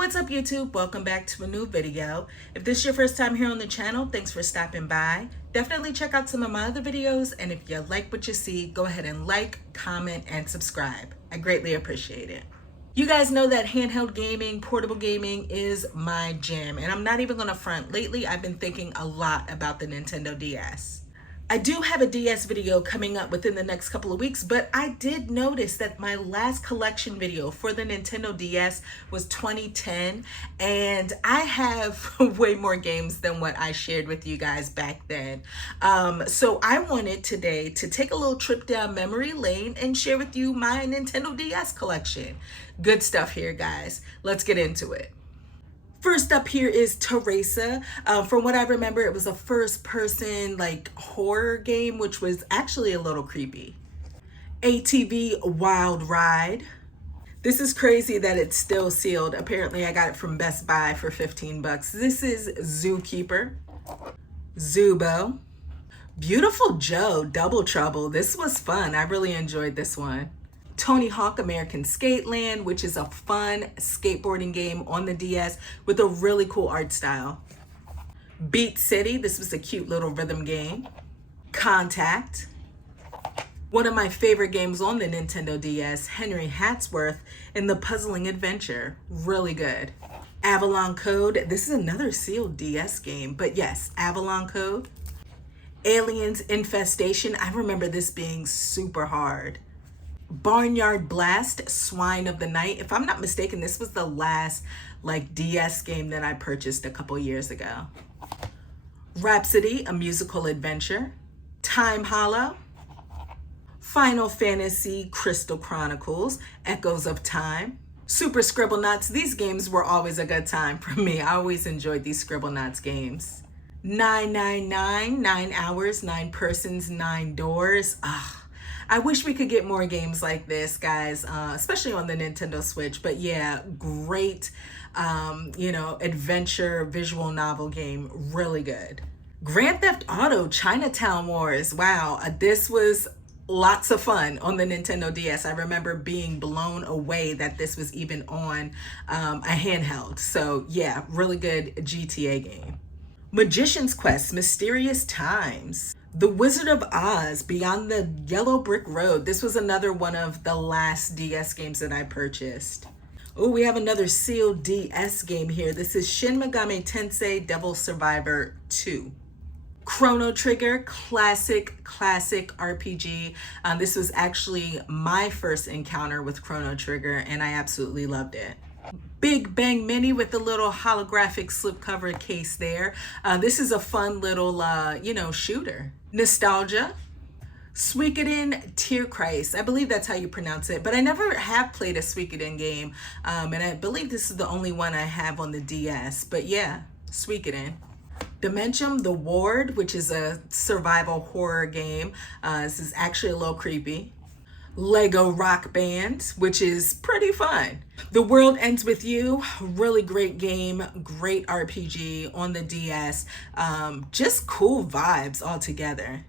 What's up YouTube? Welcome back to a new video. If this is your first time here on the channel, thanks for stopping by. Definitely check out some of my other videos, and if you like what you see, go ahead and like, comment, and subscribe. I greatly appreciate it. You guys know that handheld gaming, portable gaming is my jam, and I'm not even gonna front. Lately, I've been thinking a lot about the Nintendo DS. I do have a DS video coming up within the next couple of weeks, but I did notice that my last collection video for the Nintendo DS was 2010, and I have way more games than what I shared with you guys back then. So I wanted today to take a little trip down memory lane and share with you my Nintendo DS collection. Good stuff here, guys. Let's get into it. First up here is Teresa. From what I remember, it was a first-person like horror game, which was actually a little creepy. ATV Wild Ride. This is crazy that it's still sealed. Apparently, I got it from Best Buy for 15 bucks. This is Zookeeper. Zubo. Beautiful Joe, Double Trouble. This was fun. I really enjoyed this one. Tony Hawk American Skateland, which is a fun skateboarding game on the DS with a really cool art style. Beat City, this was a cute little rhythm game. Contact. One of my favorite games on the Nintendo DS, Henry Hatsworth and the Puzzling Adventure. Really good. Avalon Code, this is another sealed DS game, but yes, Avalon Code. Aliens Infestation, I remember this being super hard. Barnyard Blast, Swine of the Night. If I'm not mistaken, this was the last like DS game that I purchased a couple years ago. Rhapsody, a musical adventure. Time Hollow. Final Fantasy Crystal Chronicles, Echoes of Time. Super Scribblenauts. These games were always a good time for me. I always enjoyed these Scribblenauts games. 999, 9 hours, 9 persons, 9 doors. I wish we could get more games like this, guys, especially on the Nintendo Switch. But yeah, great, adventure visual novel game. Really good. Grand Theft Auto Chinatown Wars. Wow, this was lots of fun on the Nintendo DS. I remember being blown away that this was even on a handheld. So yeah, really good GTA game. Magician's Quest, Mysterious Times. The Wizard of Oz, Beyond the Yellow Brick Road. This was another one of the last DS games that I purchased. Oh, we have another sealed DS game here. This is Shin Megami Tensei Devil Survivor 2. Chrono Trigger, classic RPG. This was actually my first encounter with Chrono Trigger, and I absolutely loved it. Big Bang Mini with the little holographic slipcover case there. This is a fun little, shooter. Nostalgia. Suikoden Tierkreis. I believe that's how you pronounce it, but I never have played a Suikoden game, and I believe this is the only one I have on the DS, but yeah, Suikoden. Dementium The Ward, which is a survival horror game. This is actually a little creepy. Lego Rock Band, which is pretty fun. The World Ends With You, really great game, great RPG on the DS. Just cool vibes altogether.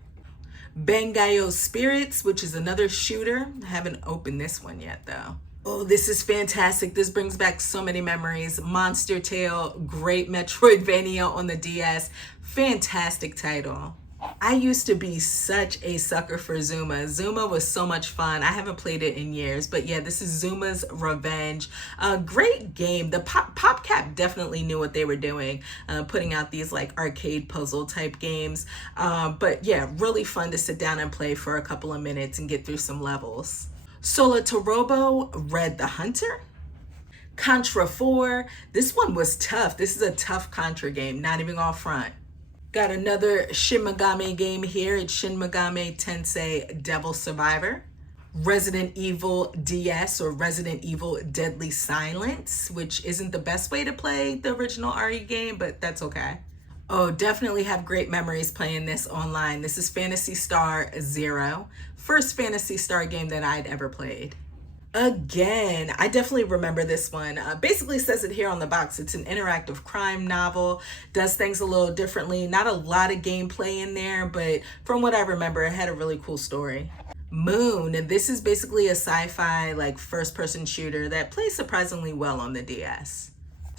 Bangai-O Spirits, which is another shooter. I haven't opened this one yet though. Oh, this is fantastic. This brings back so many memories. Monster Tale, great Metroidvania on the DS. Fantastic title. I used to be such a sucker for Zuma. Zuma was so much fun. I haven't played it in years, but yeah, this is Zuma's Revenge. A great game. The PopCap definitely knew what they were doing, putting out these like arcade puzzle type games. But yeah, really fun to sit down and play for a couple of minutes and get through some levels. Solatorobo, Red the Hunter. Contra 4. This one was tough. This is a tough Contra game, not even all front. Got another Shin Megami game here. It's Shin Megami Tensei Devil Survivor. Resident Evil DS, or Resident Evil Deadly Silence, which isn't the best way to play the original RE game, but that's okay. Oh, definitely have great memories playing this online. This is Phantasy Star Zero. First Phantasy Star game that I'd ever played. Again, I definitely remember this one. Basically says it here on the box. It's an interactive crime novel, does things a little differently. Not a lot of gameplay in there, but from what I remember, it had a really cool story. Moon, and this is basically a sci-fi like first-person shooter that plays surprisingly well on the DS.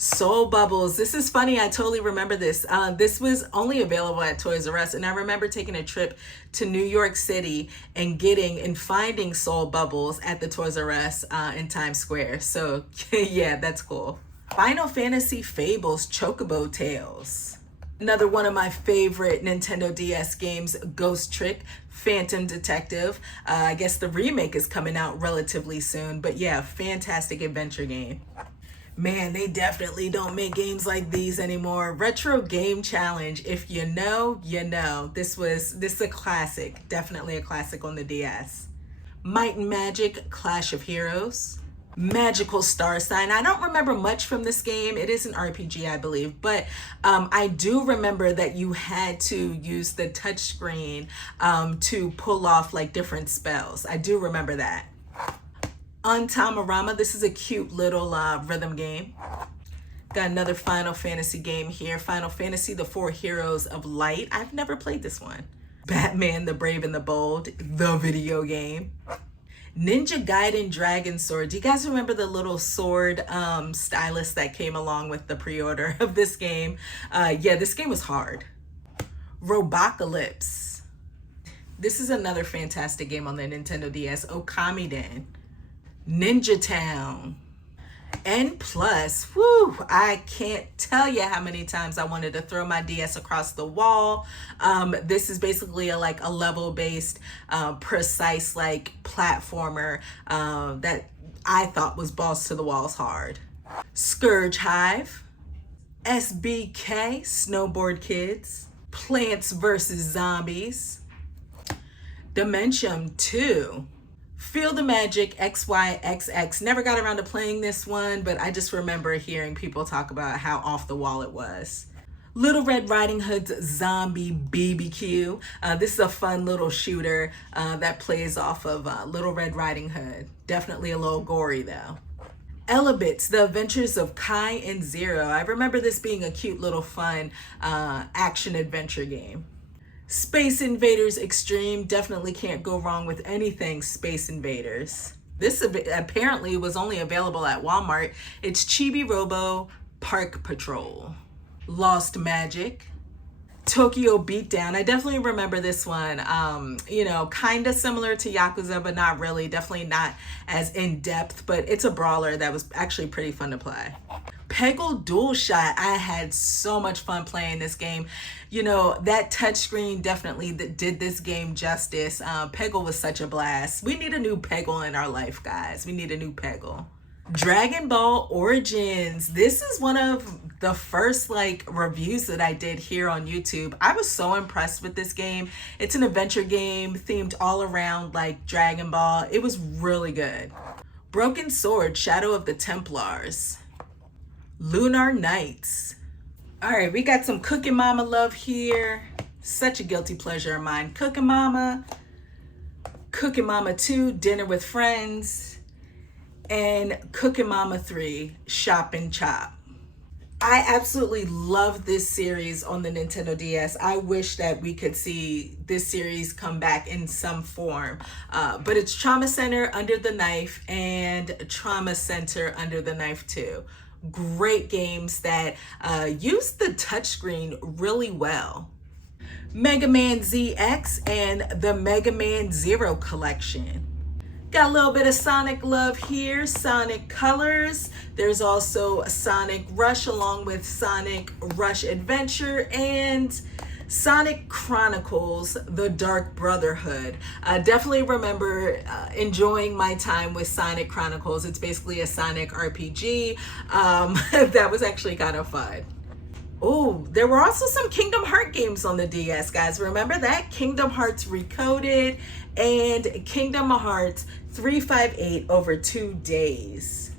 Soul Bubbles. This is funny. I totally remember this. This was only available at Toys R Us, and I remember taking a trip to New York City and finding Soul Bubbles at the Toys R Us in Times Square. So yeah, that's cool. Final Fantasy Fables Chocobo Tales. Another one of my favorite Nintendo DS games, Ghost Trick Phantom Detective. I guess the remake is coming out relatively soon, but yeah, fantastic adventure game. Man, they definitely don't make games like these anymore. Retro Game Challenge. If you know, you know. This is a classic. Definitely a classic on the DS. Might and Magic Clash of Heroes. Magical Star Sign. I don't remember much from this game. It is an RPG, I believe, but I do remember that you had to use the touchscreen to pull off like different spells. I do remember that. Untamarama. This is a cute little rhythm game. Got another Final Fantasy game here. Final Fantasy, The Four Heroes of Light. I've never played this one. Batman, the Brave and the Bold, the video game. Ninja Gaiden Dragon Sword. Do you guys remember the little sword stylus that came along with the pre-order of this game? Yeah, this game was hard. Robocalypse. This is another fantastic game on the Nintendo DS. Okamiden. Ninja Town. N plus, whoo, I can't tell you how many times I wanted to throw my DS across the wall. This is basically a level based, precise platformer that I thought was balls to the walls hard. Scourge Hive, SBK, Snowboard Kids, Plants vs. Zombies, Dementium 2, Feel the Magic XYXX. Never got around to playing this one, but I just remember hearing people talk about how off the wall it was. Little Red Riding Hood's Zombie BBQ. This is a fun little shooter that plays off of Little Red Riding Hood. Definitely a little gory though. Elebits, The Adventures of Kai and Zero. I remember this being a cute little fun action adventure game. Space Invaders Extreme. Definitely can't go wrong with anything Space Invaders. This apparently was only available at Walmart. It's Chibi Robo Park Patrol. Lost Magic. Tokyo Beatdown. I definitely remember this one. Kind of similar to Yakuza, but not really. Definitely not as in-depth, but it's a brawler that was actually pretty fun to play. Peggle Dual Shot. I had so much fun playing this game. That touchscreen definitely did this game justice. Peggle was such a blast. We need a new Peggle in our life, guys. We need a new Peggle. Dragon Ball Origins. This is one of the first reviews that I did here on YouTube. I was so impressed with this game. It's an adventure game themed all around Dragon Ball. It was really good. Broken Sword, Shadow of the Templars. Lunar Nights. All right, we got some Cooking Mama love here. Such a guilty pleasure of mine. Cooking Mama 2, Dinner with Friends, and Cooking Mama 3, Shop and Chop. I absolutely love this series on the Nintendo DS. I wish that we could see this series come back in some form. But it's Trauma Center, Under the Knife, and Trauma Center, Under the Knife 2. Great games that use the touchscreen really well. Mega Man ZX and the Mega Man Zero Collection. Got a little bit of Sonic love here. Sonic Colors. There's also Sonic Rush along with Sonic Rush Adventure and Sonic Chronicles, The Dark Brotherhood. Definitely remember enjoying my time with Sonic Chronicles. It's basically a Sonic RPG. That was actually kind of fun. Oh, there were also some Kingdom Hearts games on the DS, guys. Remember that? Kingdom Hearts Recoded and Kingdom Hearts 358 over 2 days.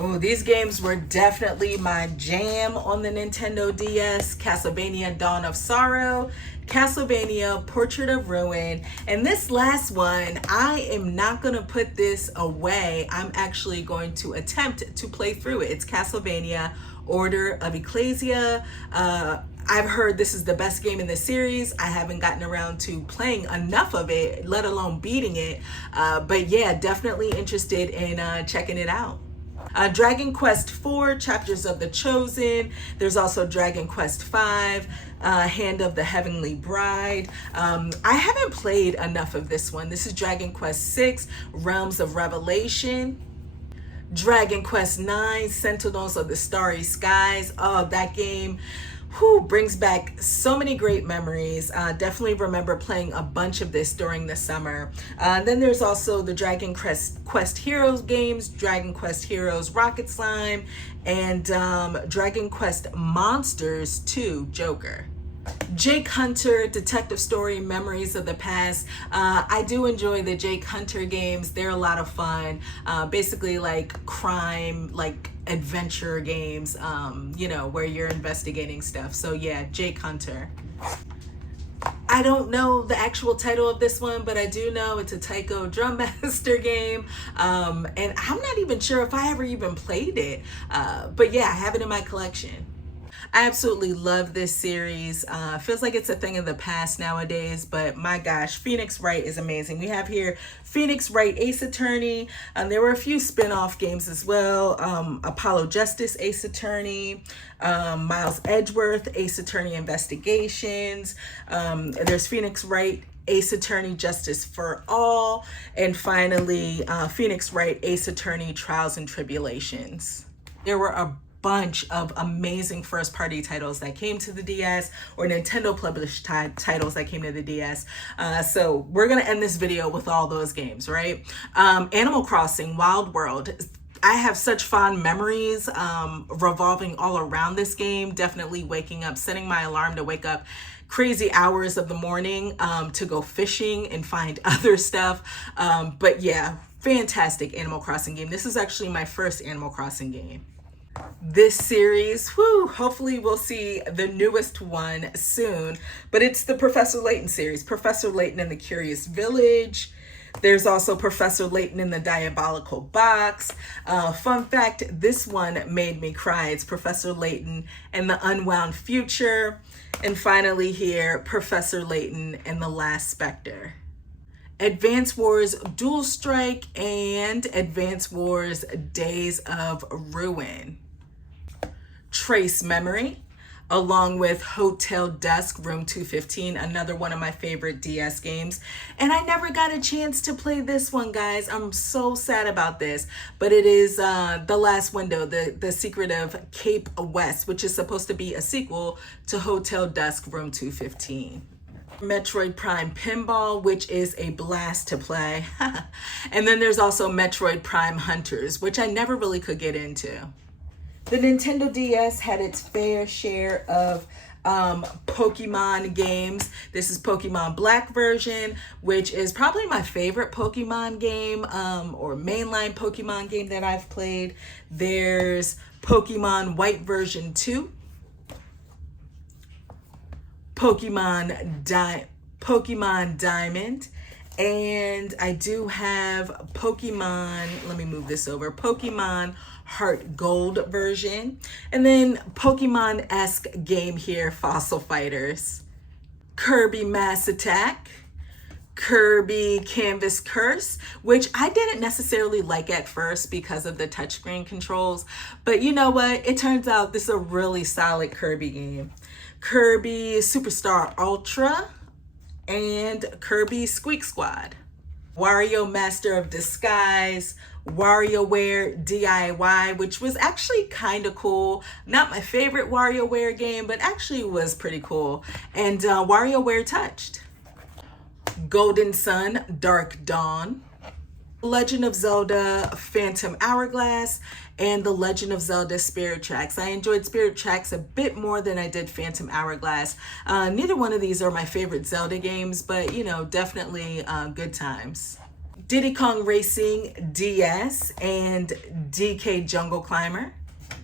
Oh, these games were definitely my jam on the Nintendo DS. Castlevania Dawn of Sorrow, Castlevania Portrait of Ruin, and this last one, I am not going to put this away. I'm actually going to attempt to play through it. It's Castlevania Order of Ecclesia. I've heard this is the best game in the series. I haven't gotten around to playing enough of it, let alone beating it. But yeah, definitely interested in checking it out. Dragon Quest IV, Chapters of the Chosen. There's also Dragon Quest V, Hand of the Heavenly Bride. I haven't played enough of this one. This is Dragon Quest VI, Realms of Revelation. Dragon Quest IX, Sentinels of the Starry Skies. Oh, that game brings back so many great memories. Definitely remember playing a bunch of this during the summer. Then there's also the Dragon Quest Heroes games, Dragon Quest Heroes Rocket Slime, and Dragon Quest Monsters 2 Joker. Jake Hunter, Detective Story, Memories of the Past. I do enjoy the Jake Hunter games. They're a lot of fun. Basically like crime, like adventure games, you know, where you're investigating stuff. So yeah, Jake Hunter. I don't know the actual title of this one, but I do know it's a Taiko Drum Master game. And I'm not even sure if I ever even played it. But yeah, I have it in my collection. I absolutely love this series. Feels like it's a thing of the past nowadays, but my gosh, Phoenix Wright is amazing. We have here Phoenix Wright Ace Attorney. There were a few spin-off games as well. Apollo Justice Ace Attorney, Miles Edgeworth Ace Attorney Investigations. There's Phoenix Wright Ace Attorney Justice for All, and finally Phoenix Wright Ace Attorney Trials and Tribulations. There were a bunch of amazing first party titles that came to the DS, or Nintendo published titles that came to the DS. So we're gonna end this video with all those games, right? Animal Crossing Wild World. I have such fond memories revolving all around this game. Definitely waking up, setting my alarm to wake up crazy hours of the morning to go fishing and find other stuff. But yeah, fantastic Animal Crossing game. This is actually my first Animal Crossing game. This series, hopefully we'll see the newest one soon, but it's the Professor Layton series, Professor Layton and the Curious Village. There's also Professor Layton in the Diabolical Box. Fun fact, this one made me cry. It's Professor Layton and the Unwound Future. And finally here, Professor Layton and the Last Spectre. Advance Wars Dual Strike and Advance Wars Days of Ruin. Trace Memory, along with Hotel Dusk Room 215, another one of my favorite DS games. And I never got a chance to play this one, guys. I'm so sad about this, but it is The Last Window, the Secret of Cape West, which is supposed to be a sequel to Hotel Dusk Room 215. Metroid Prime Pinball, which is a blast to play. And then there's also Metroid Prime Hunters, which I never really could get into. The Nintendo DS had its fair share of Pokemon games. This is Pokemon Black version, which is probably my favorite Pokemon game, or mainline Pokemon game that I've played. There's Pokemon White version 2. Pokemon Diamond, and I do have Pokemon, let me move this over, Pokemon Heart Gold version, and then Pokemon-esque game here, Fossil Fighters, Kirby Mass Attack, Kirby Canvas Curse, which I didn't necessarily like at first because of the touchscreen controls, but you know what, it turns out this is a really solid Kirby game. Kirby Superstar Ultra, and Kirby Squeak Squad. Wario Master of Disguise, WarioWare DIY, which was actually kind of cool. Not my favorite WarioWare game, but actually was pretty cool. And WarioWare Touched. Golden Sun Dark Dawn, Legend of Zelda Phantom Hourglass, and The Legend of Zelda Spirit Tracks. I enjoyed Spirit Tracks a bit more than I did Phantom Hourglass. Neither one of these are my favorite Zelda games, but you know, definitely good times. Diddy Kong Racing DS and DK Jungle Climber.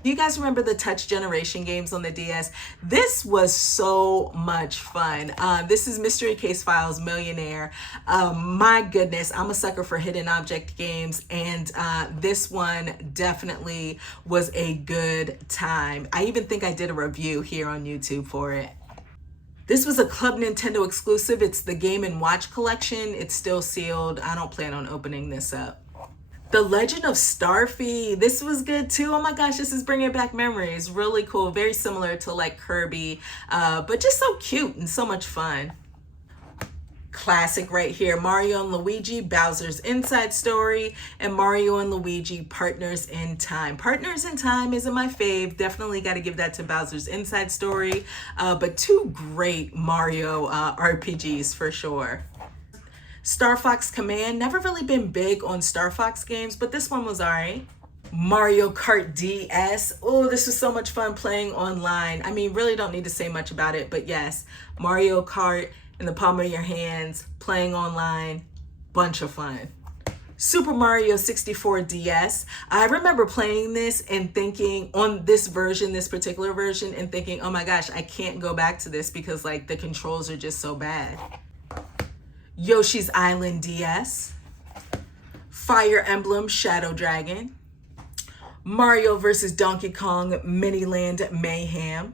Do you guys remember the Touch Generation games on the DS? This was so much fun. This is Mystery Case Files Millionaire. My goodness, I'm a sucker for hidden object games, and this one definitely was a good time. I even think I did a review here on YouTube for it. This was a Club Nintendo exclusive. It's the Game & Watch collection. It's still sealed. I don't plan on opening this up. The Legend of Starfy. This was good too. Oh my gosh, this is bringing back memories. Really cool. Very similar to like Kirby, but just so cute and so much fun. Classic right here, Mario and Luigi, Bowser's Inside Story, and Mario and Luigi, Partners in Time. Partners in Time isn't my fave. Definitely got to give that to Bowser's Inside Story, but two great Mario RPGs for sure. Star Fox Command, never really been big on Star Fox games, but this one was alright. Mario Kart DS. Oh, this was so much fun playing online. I mean, really don't need to say much about it, but yes, Mario Kart in the palm of your hands, playing online, bunch of fun. Super Mario 64 DS. I remember playing this and thinking on this version, this particular version, and thinking, oh my gosh, I can't go back to this because like the controls are just so bad. Yoshi's Island DS. Fire Emblem Shadow Dragon. Mario vs. Donkey Kong Miniland Mayhem.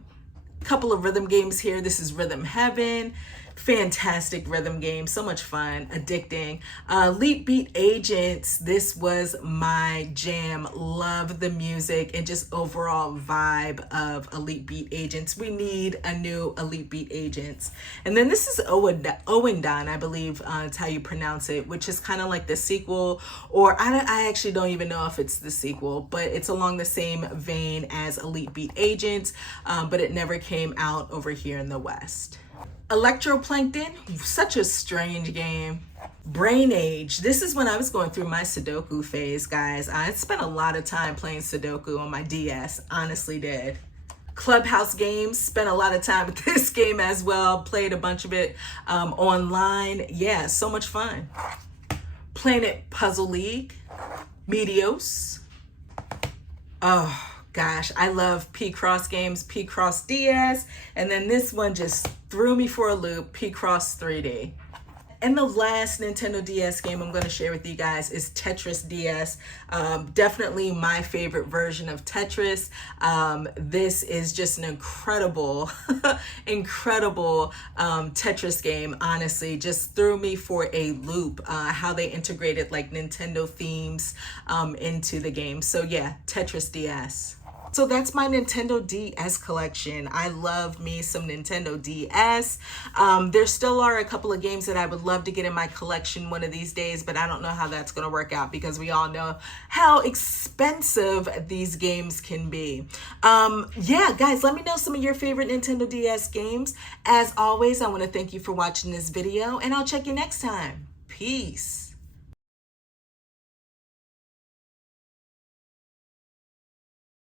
Couple of rhythm games here. This is Rhythm Heaven. Fantastic rhythm game, so much fun, addicting. Elite Beat Agents, this was my jam. Love the music and just overall vibe of Elite Beat Agents. We need a new Elite Beat Agents. And then this is Ouendan, I believe it's how you pronounce it, which is kind of like the sequel, or I actually don't even know if it's the sequel, but it's along the same vein as Elite Beat Agents, but it never came out over here in the West. Electroplankton, such a strange game. Brain Age, this is when I was going through my Sudoku phase, guys. I spent a lot of time playing Sudoku on my DS, honestly did. Clubhouse Games, spent a lot of time with this game as well, played a bunch of it online. Yeah, so much fun. Planet Puzzle League, Meteos. Oh gosh, I love P-Cross games, P-Cross DS, and then this one just threw me for a loop, P-Cross 3D. And the last Nintendo DS game I'm going to share with you guys is Tetris DS. Definitely my favorite version of Tetris. This is just an incredible, incredible Tetris game. Honestly, just threw me for a loop. How they integrated like Nintendo themes into the game. So yeah, Tetris DS. So that's my Nintendo DS collection. I love me some Nintendo DS. There still are a couple of games that I would love to get in my collection one of these days, but I don't know how that's going to work out because we all know how expensive these games can be. Yeah, guys, let me know some of your favorite Nintendo DS games. As always, I want to thank you for watching this video, and I'll check you next time. Peace.